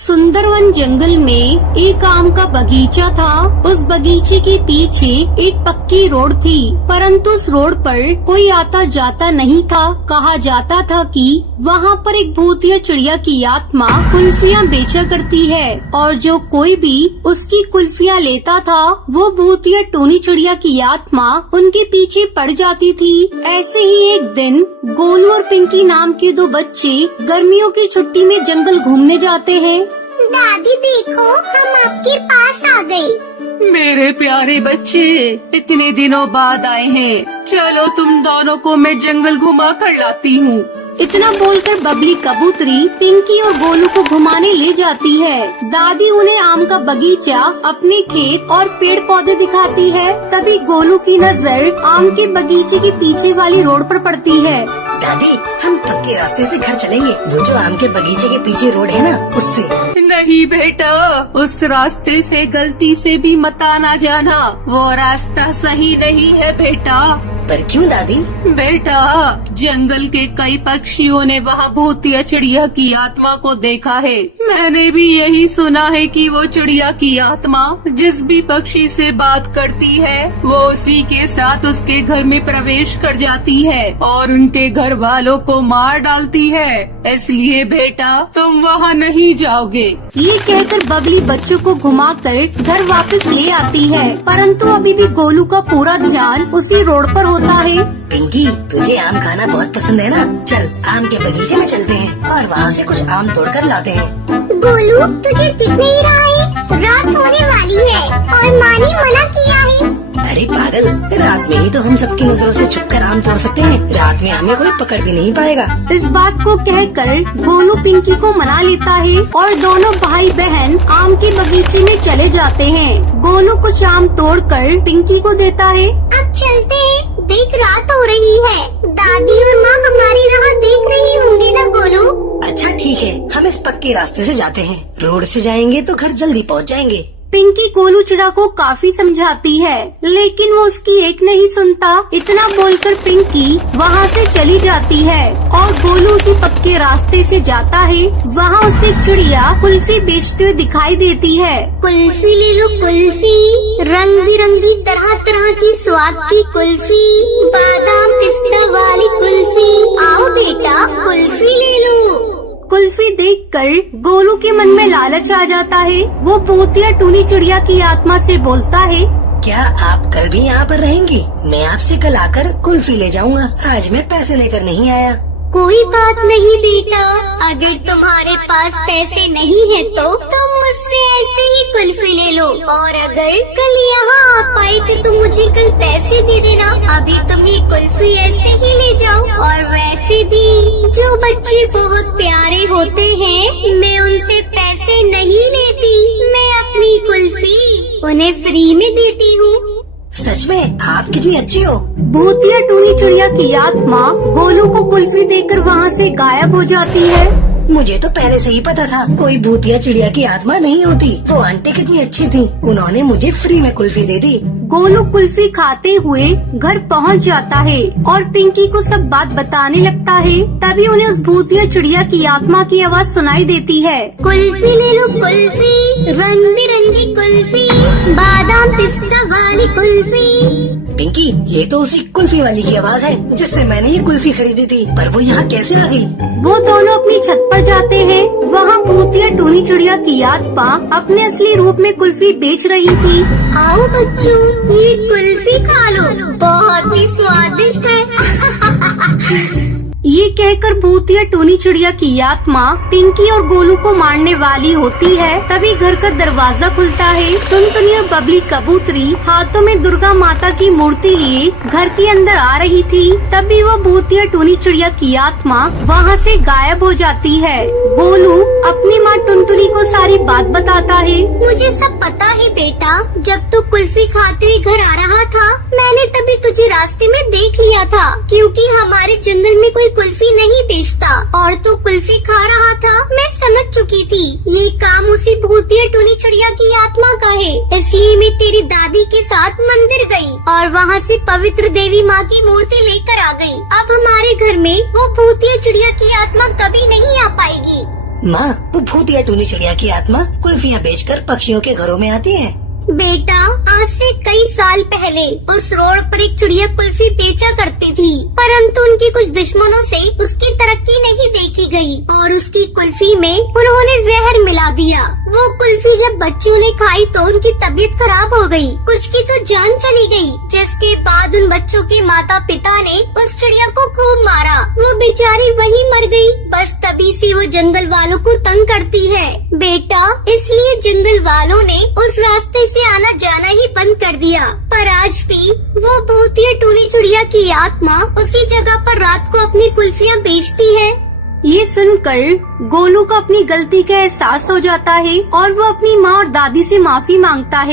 सुंदरवन जंगल में एक आम का बगीचा था। उस बगीचे के पीछे एक पक्की रोड थी, परंतु उस रोड पर कोई आता जाता नहीं था। कहा जाता था कि वहाँ पर एक भूतिया चिड़िया की आत्मा कुल्फियाँ बेचा करती है और जो कोई भी उसकी कुल्फियाँ लेता था वो भूतिया टूनी चिड़िया की आत्मा उनके पीछे पड़ जाती थी। ऐसे ही एक दिन गोलू और पिंकी नाम के दो बच्चे गर्मियों की छुट्टी में जंगल घूमने जाते हैं। दादी देखो, हम आपके पास आ गए। मेरे प्यारे बच्चे, इतने दिनों बाद आए हैं। चलो तुम दोनों को मैं जंगल घुमा कर लाती हूँ। इतना बोलकर बबली कबूतरी पिंकी और गोलू को घुमाने ले जाती है। दादी उन्हें आम का बगीचा, अपने खेत और पेड़ पौधे दिखाती है। तभी गोलू की नजर आम के बगीचे के पीछे वाली रोड पर पड़ती है। दादी, हम पक्के रास्ते से घर चलेंगे। वो जो आम के बगीचे के पीछे रोड है ना, उससे। नहीं बेटा, उस रास्ते से गलती से भी मत आना जाना। वो रास्ता सही नहीं है बेटा। पर क्यों दादी? बेटा, जंगल के कई पक्षियों ने वहाँ भूतिया चिड़िया की आत्मा को देखा है। मैंने भी यही सुना है कि वो चिड़िया की आत्मा जिस भी पक्षी से बात करती है वो उसी के साथ उसके घर में प्रवेश कर जाती है और उनके घर वालों को मार डालती है। इसलिए बेटा, तुम वहाँ नहीं जाओगे। ये कहकर बबली बच्चों को घुमाकर घर वापस ले आती है, परंतु अभी भी गोलू का पूरा ध्यान उसी रोड पर होता है। पिंकी, तुझे आम खाना बहुत पसंद है ना? चल आम के बगीचे में चलते हैं और वहाँ से कुछ आम तोड़कर लाते हैं। गोलू, तुझे दिख नहीं रहा है? रात होने वाली है और माँ ने मना किया है। अरे पागल, रात में ही तो हम सबकी नजरों से छुपकर आम तोड़ सकते हैं। रात में हमें कोई पकड़ भी नहीं पाएगा। इस बात को कहकर गोलू पिंकी को मना लेता है और दोनों भाई बहन आम के बगीचे में चले जाते हैं। गोलू कुछ आम तोड़कर पिंकी को देता है। अब चलते हैं, देख रात हो रही है। दादी और माँ हमारी राह देख रही होंगी ना गोलू? अच्छा ठीक है, हम इस पक्के रास्ते से जाते हैं। रोड से जाएंगे तो घर जल्दी पहुँच जाएंगे। पिंकी गोलू चिड़ा को काफी समझाती है, लेकिन वो उसकी एक नहीं सुनता। इतना बोलकर पिंकी वहाँ से चली जाती है और गोलू उसी पक्के रास्ते से जाता है। वहाँ उसे एक चिड़िया कुल्फी बेचते हुए दिखाई देती है। कुल्फी ले लो कुल्फी, रंग बिरंगी तरह तरह की स्वाद की कुल्फी, बादाम पिस्ता वाली कुल्फी। आओ बेटा, कुल्फी ले लो। कुल्फी देखकर गोलू के मन में लालच आ जाता है। वो भूतिया टूनी चिड़िया की आत्मा से बोलता है, क्या आप कल भी यहाँ पर रहेंगी? मैं आपसे कल आकर कुल्फी ले जाऊंगा। आज मैं पैसे लेकर नहीं आया। कोई बात नहीं बेटा, अगर तुम्हारे पास पैसे नहीं है तो तुम मुझसे ऐसे ही कुल्फी ले लो, और अगर कल यहाँ आ पाए तो मुझे कल पैसे दे देना। अभी तुम ये कुल्फी ऐसे ही ले जाओ। और वैसे भी जो बच्चे बहुत प्यारे होते हैं, मैं उनसे पैसे नहीं लेती। मैं अपनी कुल्फी उन्हें फ्री में देती हूँ। सच में आप कितनी अच्छी हो। भूतिया टूनी चिड़िया की आत्मा गोलू को कुल्फी देकर वहाँ से गायब हो जाती है। मुझे तो पहले से ही पता था कोई भूतिया चिड़िया की आत्मा नहीं होती। वो आंटी कितनी अच्छी थी, उन्होंने मुझे फ्री में कुल्फी दे दी। गोलू कुल्फी खाते हुए घर पहुंच जाता है और पिंकी को सब बात बताने लगता है। तभी उन्हें उस भूतिया चिड़िया की आत्मा की आवाज सुनाई देती है। कुल्फी ले लो कुल्फी, रंग बिरंगी कुल्फी, बादाम पिस्ता वाली कुल्फी। पिंकी, ये तो उसी कुल्फी वाली की आवाज है जिससे मैंने ये कुल्फी खरीदी थी। पर वो यहाँ कैसे आ गई? वो दोनों अपनी छत पर जाते हैं। वहाँ भूतिया टूनी चिड़िया की आत्मा अपने असली रूप में कुल्फी बेच रही थी। आओ बच्चों, ये कुल्फी खा लो, बहुत ही स्वादिष्ट है। ये कहकर भूतिया टूनी चिड़िया की आत्मा पिंकी और गोलू को मारने वाली होती है। तभी घर का दरवाजा खुलता है। टुनटुनी और बबली कबूतरी हाथों में दुर्गा माता की मूर्ति लिए घर के अंदर आ रही थी। तभी वो भूतिया टूनी चिड़िया की आत्मा वहाँ से गायब हो जाती है। गोलू अपनी माँ टुनटुनी को सारी बात बताता है। मुझे सब पता है बेटा, जब तू कुल्फी खाते हुए घर आ रहा था, मैंने तभी तुझे रास्ते में देख लिया था, क्योंकि हमारे जंगल में कोई कुल्फी नहीं बेचता और तू कुल्फी खा रहा था। मैं समझ चुकी थी ये काम उसी भूतिया टूनी चिड़िया की आत्मा का है। इसलिए मैं तेरी दादी के साथ मंदिर गई और वहाँ से पवित्र देवी माँ की मूर्ति लेकर आ गई। अब हमारे घर में वो भूतिया चिड़िया की आत्मा कभी नहीं आ पाएगी। माँ, वो भूतिया टूनी चिड़िया की आत्मा कुल्फियाँ बेचकर पक्षियों के घरों में आती है। बेटा, आज से कई साल पहले उस रोड पर एक चिड़िया कुल्फी बेचा करती थी, परंतु उनके कुछ दुश्मनों से उसकी तरक्की नहीं देखी गई और उसकी कुल्फी में उन्होंने जहर मिला दिया। वो कुल्फी जब बच्चियों ने खाई तो उनकी तबीयत खराब हो गई, कुछ की तो जान चली गई, जिसके बाद उन बच्चों के माता पिता ने उस चिड़िया को खूब मारा। वो बेचारी वहीं मर गई। बस तभी से वो जंगल वालों को तंग करती है। बेटा, इसलिए जंगल वालों ने उस रास्ते से आना जाना ही बंद कर दिया। पर आज भी वो भूतिया टूनी चिड़िया की आत्मा उसी जगह पर रात को अपनी कुल्फियाँ बेचती है। ये सुनकर गोलू को अपनी गलती का एहसास हो जाता है और वो अपनी माँ और दादी से माफी मांगता है।